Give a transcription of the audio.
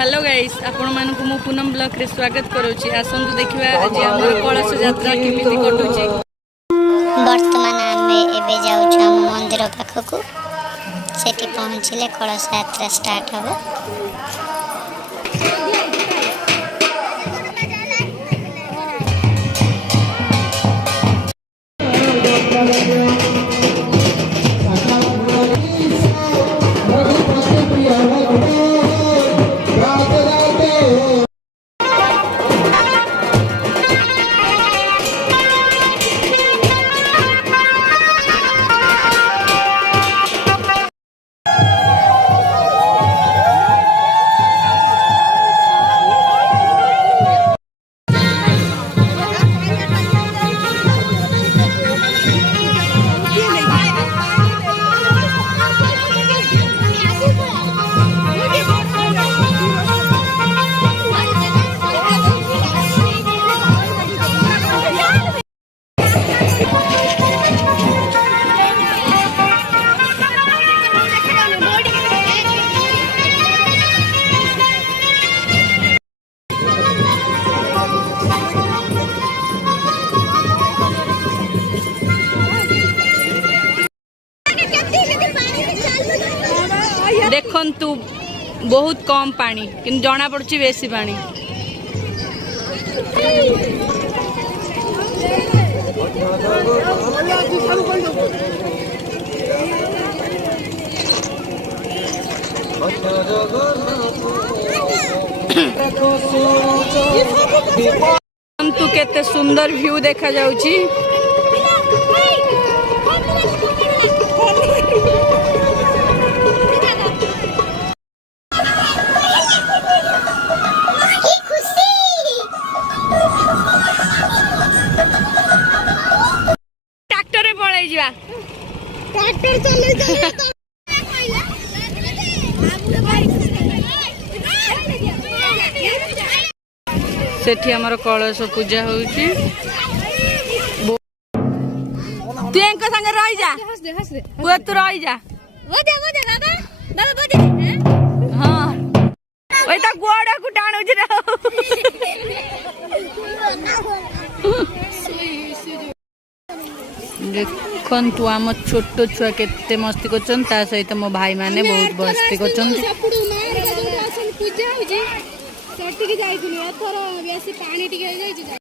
Hello guys, आपण मानकु मु Poonam blog रे स्वागत करूची। आसंतु देखिबा आज हमर कलश यात्रा केमिति कटुची। वर्तमान आमे एबे जाउ छ हम मंदिर पाखकु। सेठी पहुँचले कलश यात्रा स्टार्ट हबो। देखंतु बहुत कम पानी कि जना पड़ुची बेसी पानी। देखंतु केते सुंदर व्यू देखा जाउची। ट्रैक्टर चले सेठी हमर कलश पूजा होउची। तू एंको संग रहि जा, वो तू रहि जा। बोदे बाबा बाबा बोदे हां ओइ त गोड़ा को टाणु छ रे। देखंतु आम छोट छुआ केते मस्ती करछन, ता सहित मो भाई माने बहुत मस्ती करछन। पूजा होजी सटिक जाइतुनी एथर बेसी पानी टिके जाइछ।